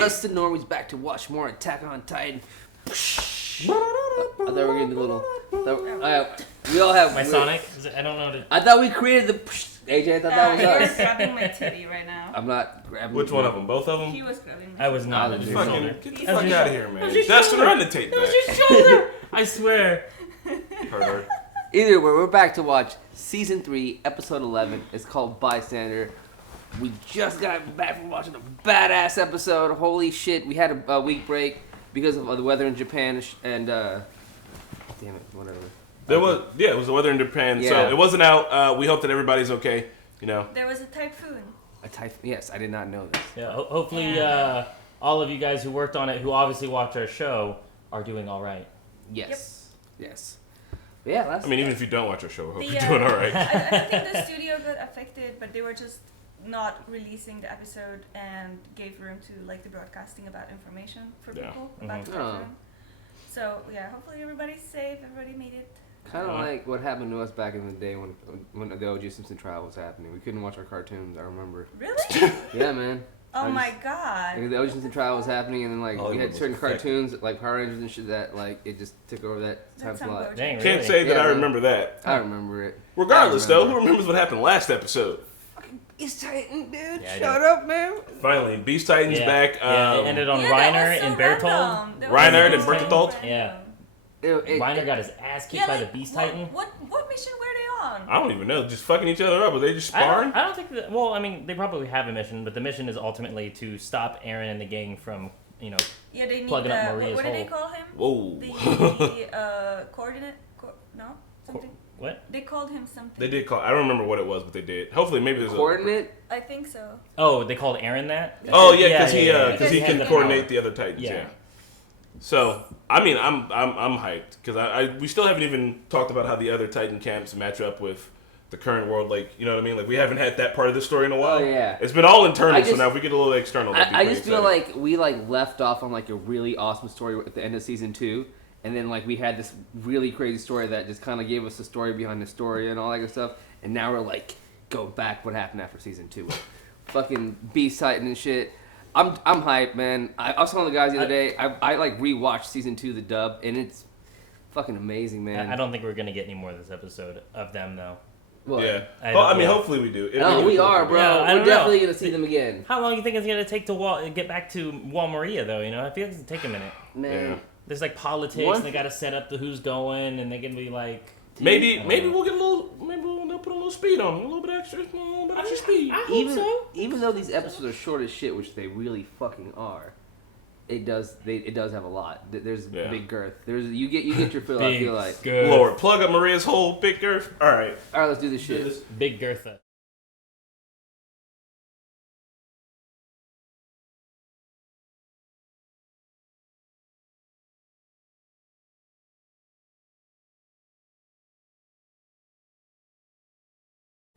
us the normies back to watch more Attack on Titan. I thought we were getting a little. We all have. My Sonic? I don't know. I thought we created the. AJ, I thought that was You're us. grabbing my titty right now. I'm not grabbing. Which one of them? Both of them? He was grabbing my I was not. Get Get the That was fuck your out of here, man. that was your Dustin, shoulder. run the tape That back. was your shoulder! I swear. Pervert. Either way, we're back to watch season 3, episode 11. It's called Bystander. We just got back from watching a badass episode. Holy shit! We had a week break because of the weather in Japan and damn it, whatever. It was the weather in Japan, Yeah. so it wasn't out. We hope that everybody's okay. You know. There was a typhoon. A typhoon. Yes, I did not know this. Yeah, hopefully all of you guys who worked on it, who obviously watch our show, are doing all right. Yes. Yes. But yeah, I mean, even if you don't watch our show, I hope The, you're doing all right. I think the studio got affected, but they were just not releasing the episode and gave room to like the broadcasting about information for people about the typhoon. So yeah, hopefully everybody's safe. Everybody made it. kind of like what happened to us back in the day when the O.J. Simpson trial was happening. We couldn't watch our cartoons. I remember. Really? Yeah, man. Oh my god. The O.J. Simpson trial was happening, and then like we had certain Hollywood was cartoons like Power Rangers and shit that like it just took over that time That's some slot. Bojack. Dang, Can't really? say that Yeah, I man. remember that. I remember it. Regardless, I though, remember. who remembers what happened last episode? It's Titan, dude. Yeah, I Shut up, man. Finally, Beast Titan's back. it ended on Yeah, that Reiner was so and Bertold. random. That was Reiner and so Bertold? random. Yeah. It- Reiner got his ass kicked by the Beast Titan. What mission were they on? I don't even know. Just fucking each other up. Were they just sparring? I don't think that. Well, I mean, they probably have a mission, but the mission is ultimately to stop Eren and the gang from, Yeah, they need plugging up the, Maria's what did they hole. call him? Whoa. The coordinate? No? Something? What? They called him something. They did call. I don't remember what it was, but they did. Hopefully, maybe there's Coordinate. I think so. Oh, they called Eren that? Oh yeah, because Because he he can had the coordinate power. the other Titans. Yeah. Yeah. So I mean, I'm hyped because we still haven't even talked about how the other Titan camps match up with the current world. Like, you know what I mean? Like, we haven't had that part of the story in a while. Oh, yeah. It's been all internal. I just- So now if we get a little external, that'd be I pretty just feel exciting. like we like left off on like a really awesome story at the end of season 2, and then like we had this really crazy story that just kind of gave us the story behind the story and all that good stuff, and now we're like go back what happened after season 2, fucking Beast Titan and shit. I'm hyped, man. I was telling the guys the other day. I like rewatched season 2 the dub, and it's fucking amazing, man. I don't think we're gonna get any more of this episode of them though. What? Yeah. I Well, I don't mean, know. hopefully we do. No, we are, bro. Yeah, I We're don't definitely know. gonna see them again, How long do you think it's gonna take to get back to Wal Maria though? You know, I feel like it's gonna take a minute. man. Yeah. There's like politics. One And they gotta set up the who's going, and they can be like. Maybe we'll get a little. Maybe they'll put a little speed on it, a little bit extra speed. I hope Even so. even though these episodes are short as shit, which they really fucking are, it does have a lot. There's Yeah. big girth. You get your fill. I feel like. Girth. Lord, plug up Maria's hole, big girth. All right. All right, let's do this shit. Big Girtha.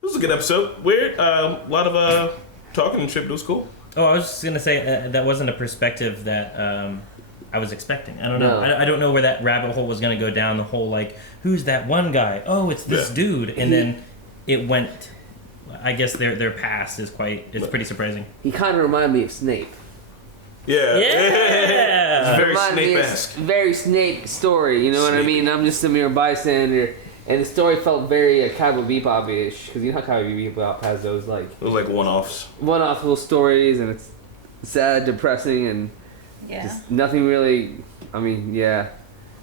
This was a good episode. Weird. A lot of talking and shit. But it was cool. Oh, I was just gonna say that wasn't a perspective that I was expecting. I don't know. No. I don't know where that rabbit hole was gonna go down. The whole like, who's that one guy? Oh, it's this dude, and then it went. I guess their past is pretty surprising. He kind of reminded me of Snape. Yeah. Yeah. It's very Reminded me of Snape-esque. very Snape story. You know what I Snape. mean? I'm just a mere bystander, and the story felt very Cowboy Bebop-ish because you know how Cowboy Bebop has those like It was like one-offs. one-off little stories, and it's sad, depressing, and Yeah. just nothing really. I mean, yeah,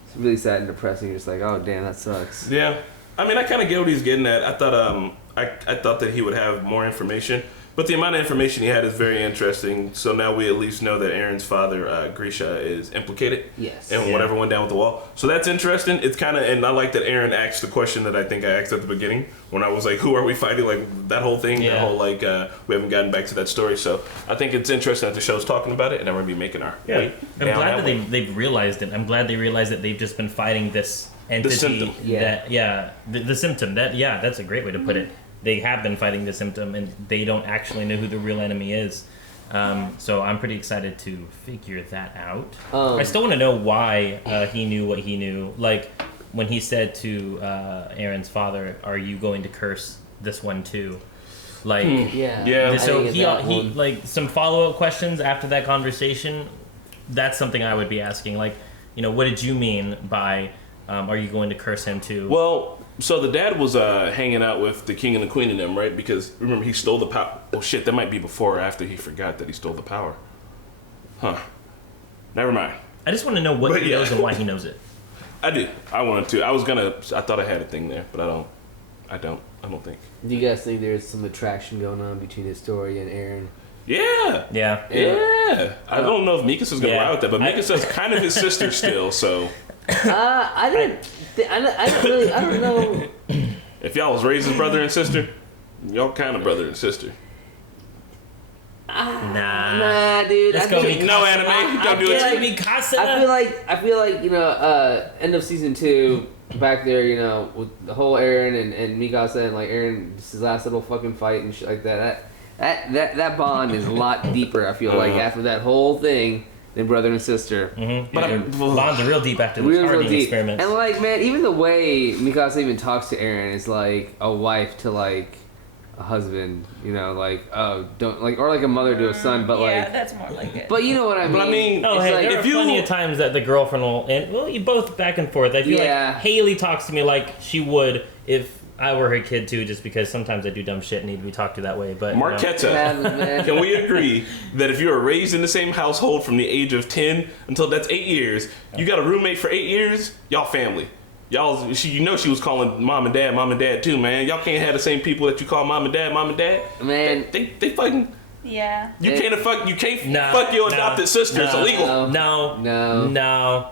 it's really sad and depressing. You're just like, oh damn, that sucks. Yeah. I mean, I kind of get what he's getting at. I thought I thought that he would have more information, but the amount of information he had is very interesting. So now we at least know that Eren's father, Grisha, is implicated Yes. in whatever went down with the wall. So that's interesting. It's kind of, and I like that Eren asked the question that I think I asked at the beginning when I was like, "Who are we fighting?" Like that whole thing, Yeah. that whole like we haven't gotten back to that story. So I think it's interesting that the show's talking about it, and I'm gonna be making our way I'm down glad that way. they've realized it. I'm glad they realized that they've just been fighting this entity. symptom. Yeah. The symptom. That's a great way to put it. They have been fighting the symptom, and they don't actually know who the real enemy is. So I'm pretty excited to figure that out. I still want to know why he knew what he knew. Like when he said to Eren's father, "Are you going to curse this one too?" Like, Yeah. So I didn't he get that one. like some follow up questions after that conversation. That's something I would be asking. Like, what did you mean by, are you going to curse him too? Well, so the dad was hanging out with the king and the queen and them, right? Because remember, he stole the power. Oh shit, that might be before or after he forgot that he stole the power. Huh. Never mind. I just want to know what But he yeah. knows and why he knows it. I do. I wanted to. I thought I had a thing there, but I don't think. Do you guys think there's some attraction going on between Historia and Eren? Yeah. Yeah. I don't know if Mikasa's gonna ride with that, but Mikasa's kind of his sister still, so. I don't know. If y'all was raised as brother and sister, y'all kind of brother and sister. Nah, dude. Let's go Mikasa. No anime. Don't do it. Mikasa. I feel like end of season 2, back there, with the whole Eren and Mikasa and like Eren, just his last little fucking fight and shit like that. That bond is a lot deeper. I feel like after that whole thing than brother and sister. Mm-hmm. But bonds are real deep after the Real hardening deep. experiments. And like, man, even the way Mikasa even talks to Eren is like a wife to like a husband, like, oh, don't like, or like a mother to a son, but yeah, that's more like it. but you know what I mean. But I mean, Oh, It's hey, like, there are plenty of times that the girlfriend will, and well, you both back and forth. I feel Yeah. like Haley talks to me like she would if I were her kid too, just because sometimes I do dumb shit and need to be talked to that way. But Marquetta, man. can we agree that if you are raised in the same household from the age of 10 until that's 8 years, you got a roommate for 8 years, y'all family. Y'all, she was calling mom and dad too, man. Y'all can't have the same people that you call mom and dad. Man. They fucking. yeah. You Hey. can't fuck your adopted sister. It's illegal. No.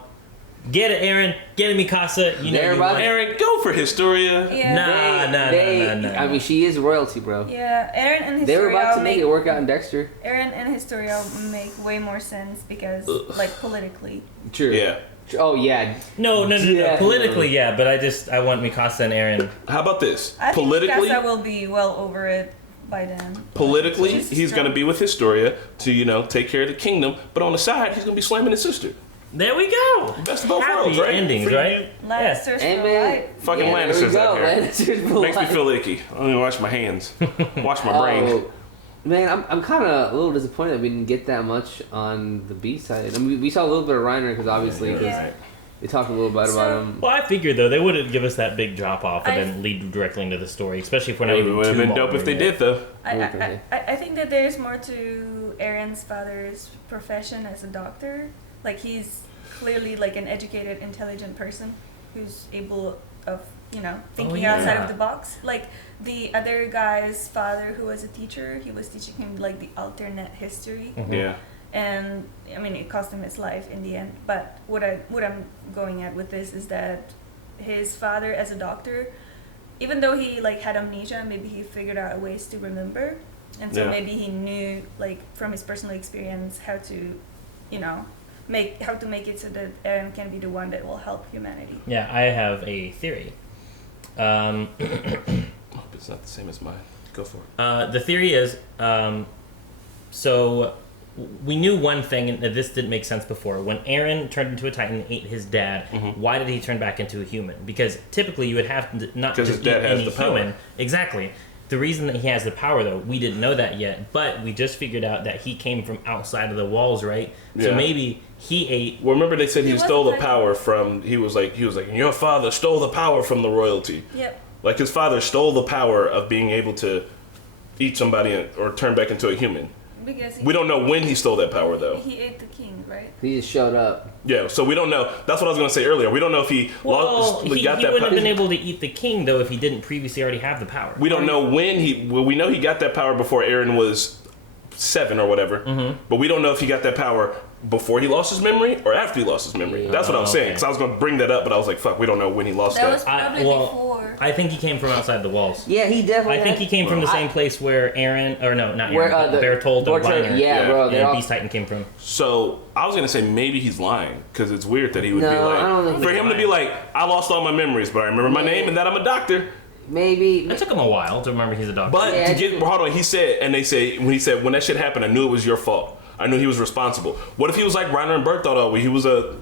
Get it, Eren. Get it, Mikasa. You know They're you about- want it. Aaron, go for Historia. Yeah. Nah. I mean, she is royalty, bro. Yeah, Eren and Historia They were about to make it work out in Dexter. Eren and Historia make way more sense because, like, politically. True. Yeah. Oh yeah. No. Yeah. Politically, yeah, but I want Mikasa and Eren. How about this? I think Politically, Mikasa will be well over it by then. politically, She's he's strong. gonna be with Historia to take care of the kingdom, but on the side, he's gonna be slamming his sister. There we go. Best of both Happy worlds, right? endings, Free- right? Lannisters And for man, life. Fucking there we Lannisters go, out here. Lannisters for Makes me life. feel icky. I don't even wash my hands. Wash my brain. Oh, man, I'm kind of a little disappointed that we didn't get that much on the B side. I mean, we saw a little bit of Reiner because obviously Yeah. they talked a little bit about him. Well, I figured though they wouldn't give us that big drop off and I- then lead directly into the story, especially if we're not It even would have too been dope if they long did, though. I think that there's more to Eren's father's profession as a doctor. Like, he's clearly like an educated, intelligent person who's able of thinking outside yeah. of the box. Like the other guy's father, who was a teacher, he was teaching him like the alternate history, Yeah. and I mean it cost him his life in the end. But what I'm going at with this is that his father, as a doctor, even though he like had amnesia, maybe he figured out ways to remember, and so Yeah. maybe he knew like from his personal experience how to make it so that Eren can be the one that will help humanity. Yeah, I have a theory. Hope it's not the same as mine. Go for it. The theory is, so we knew one thing, and this didn't make sense before. When Eren turned into a Titan and ate his dad, why did he turn back into a human? Because typically you would have to not 'Cause just his dad eat has any the power. human. Exactly. The reason that he has the power, though, we didn't know that yet, but we just figured out that he came from outside of the walls, right? So Yeah. maybe he ate. Well, remember they said he He stole the wasn't power from. He was like, your father stole the power from the royalty. Yep. Like his father stole the power of being able to eat somebody or turn back into a human. Because We don't know when he stole that power, though. he ate the king, right? He just showed up. Yeah, so we don't know. That's what I was going to say earlier. We don't know if he Well, he got that wouldn't have power. been able to eat the king, though, if he didn't previously already have the power. We don't know when he. Well, we know he got that power before Eren was 7 or whatever. But we don't know if he got that power before he lost his memory or after he lost his memory. That's what I was saying. okay. Because I was going to bring that up, but I was like, fuck, we don't know when he lost That that. was probably before. I think he came from outside the walls. Yeah, he definitely. I think he came from the same place where Eren, or no, not Eren, Where but the Bertolt and Bertolt- Reiner yeah, bro. They're and all, Beast Titan came from. So I was going to say maybe he's lying because it's weird that he would No, be like. I don't think For he's him to be lying. like, I lost all my memories, but I remember my name and that I'm a doctor. maybe. It took him a while to remember he's a doctor. But Yeah, to get hold on, he said, and they say when that shit happened, I knew it was your fault. I knew he was responsible. What if he was like Reiner and Berthold? Where he was a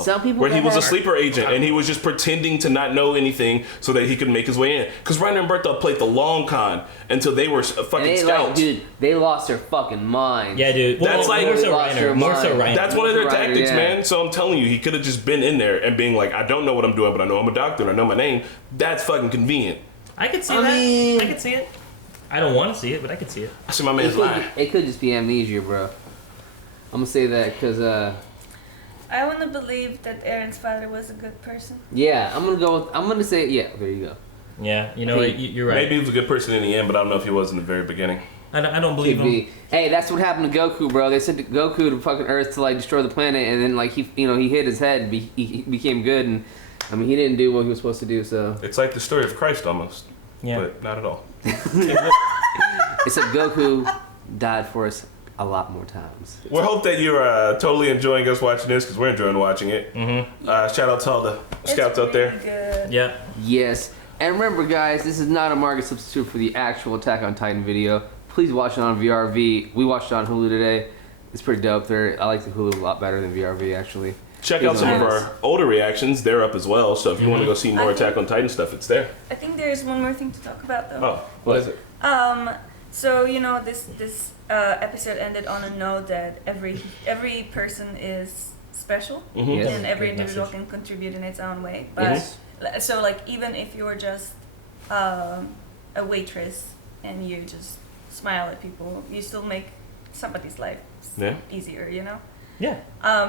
Some people where he was a have- sleeper agent and he was just pretending to not know anything so that he could make his way in. Because Reiner and Bertha played the long con until they were fucking They scouts. like, dude, they lost their fucking minds. Yeah, dude. Well, That's like- more so Lost your Reiner. More so mind. Reiner. That's one of their Reiner, tactics, yeah. man. So I'm telling you, he could have just been in there and being like, I don't know what I'm doing, but I know I'm a doctor and I know my name. That's fucking convenient. I could see I that. mean- I could see it. I don't want to see it, but I could see it. I see my man's lie. It could just be amnesia, bro. I'm gonna say that because, I want to believe that Eren's father was a good person. yeah, I'm gonna say, yeah, there you go. Yeah, you know what? You're right. Maybe he was a good person in the end, but I don't know if he was in the very beginning. I don't believe Could him. be. Hey, that's what happened to Goku, bro. They sent Goku to fucking Earth to like destroy the planet, and then like he hit his head, and he became good, and I mean he didn't do what he was supposed to do. So It's like the story of Christ almost, Yeah. but not at all. except Goku died for us a lot more times. We hope that you're totally enjoying us watching this because we're enjoying watching it. Mm-hmm. Shout out to all the scouts out there. It's really good. Yeah. Yes, and remember, guys, this is not a market substitute for the actual Attack on Titan video. Please watch it on VRV. We watched it on Hulu today. It's pretty dope. I like the Hulu a lot better than VRV actually. Check out some of our older reactions. They're up as well. So if you want to go see more Attack on Titan stuff, it's there. I think there's one more thing to talk about though. Oh, what is it? So this episode ended on a note that every person is special Yes. and every Good individual message. can contribute in its own way. But Yes. so like even if you're just a waitress and you just smile at people, you still make somebody's life Yeah. easier, you know? Yeah.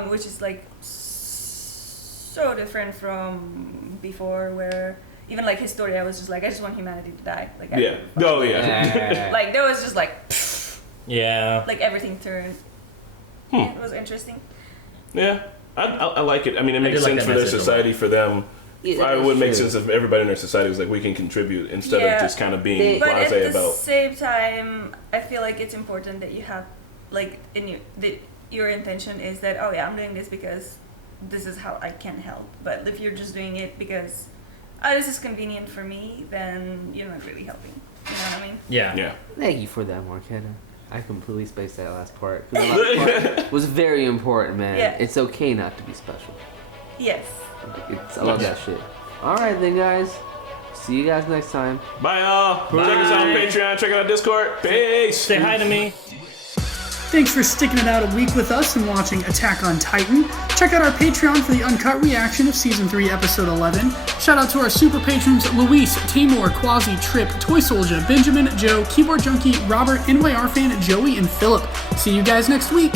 Which is like so different from before, where even like his story, I was just like, I just want humanity to die. Like, Yeah. Oh yeah. like there was just like Yeah. like everything turned. Yeah, it was interesting. Yeah. I like it. I mean, it I makes did like sense that for their message a lot. society, for them. Yeah, It would make true. sense if everybody in their society was like, we can contribute instead Yeah. of just kind of being But at blasé the about. same time, I feel like it's important that you have like your intention is that, oh yeah, I'm doing this because this is how I can help. But if you're just doing it because this is convenient for me, then you're not really helping. You know what I mean? Yeah. Yeah. Thank you for that, Marquetta. I completely spaced that last part. 'Cause the last part was very important, man. Yeah. It's okay not to be special. Yes. I love that shit. All right, then, guys. See you guys next time. Bye, y'all. Check us out on Patreon. Check out our Discord. Peace. Say hi to me. Thanks for sticking it out a week with us and watching Attack on Titan. Check out our Patreon for the uncut reaction of Season 3, Episode 11. Shout out to our super patrons Luis, Tamor, Quasi, Trip, Toy Soldier, Benjamin, Joe, Keyboard Junkie, Robert, NYR Fan, Joey, and Philip. See you guys next week.